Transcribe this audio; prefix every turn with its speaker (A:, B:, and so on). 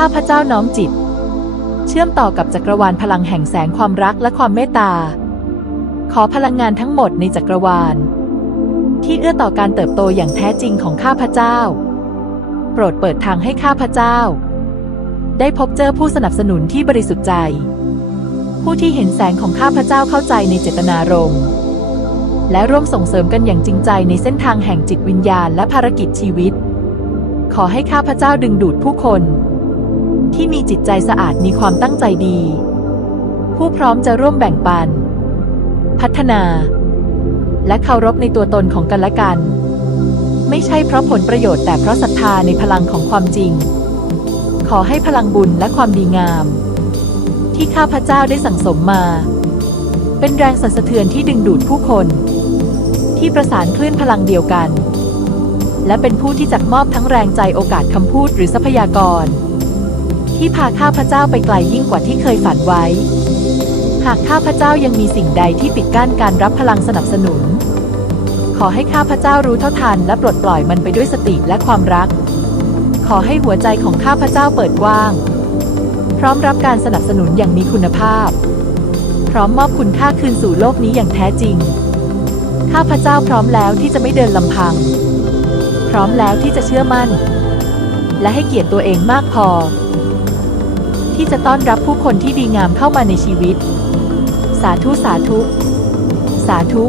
A: ข้าพเจ้าน้อมจิต เชื่อมต่อกับจักรวาลพลังแห่งแสงความรักและความเมตตา ขอพลังงานทั้งหมดในจักรวาล ที่เอื้อต่อการเติบโตอย่างแท้จริงของข้าพเจ้า โปรดเปิดทางให้ข้าพเจ้า ได้พบเจอผู้สนับสนุนที่บริสุทธิ์ใจ ผู้ที่เห็นแสงของข้าพเจ้าเข้าใจในเจตนารมณ์และร่วมส่งเสริมกันอย่างจริงใจในเส้นทางแห่งจิตวิญญาณและภารกิจชีวิต ขอให้ข้าพเจ้าดึงดูดผู้คน ที่มีจิตใจสะอาดมีความตั้งใจดี ผู้พร้อมจะร่วมแบ่งปัน พัฒนา และเคารพในตัวตนของกันและกัน ไม่ใช่เพราะผลประโยชน์แต่เพราะศรัทธาในพลังของความจริง ขอให้พลังบุญและความดีงาม ที่ข้าพเจ้าได้สั่งสมมา เป็นแรงสั่นสะเทือนที่ดึงดูดผู้คน ที่ประสานคลื่นพลังเดียวกันและเป็นผู้ที่จักมอบทั้งแรงใจโอกาสคำพูดหรือทรัพยากร ที่พาข้าพเจ้าไปไกลยิ่งกว่าที่เคยฝันไว้ หากข้าพเจ้ายังมีสิ่งใดที่ปิดกั้นการรับพลังสนับสนุน ขอให้ข้าพเจ้ารู้เท่าทันและปลดปล่อยมันไปด้วยสติและความรัก ขอให้หัวใจของข้าพเจ้าเปิดกว้าง พร้อมรับการสนับสนุนอย่างมีคุณภาพ พร้อมมอบคุณค่าคืนสู่โลกนี้อย่างแท้จริง ข้าพเจ้าพร้อมแล้วที่จะไม่เดินลำพัง พร้อมแล้วที่จะเชื่อมั่น และให้เกียรติตัวเองมากพอ ที่จะต้อนรับผู้คนที่ดีงามเข้ามาในชีวิต สาธุ สาธุ สาธุ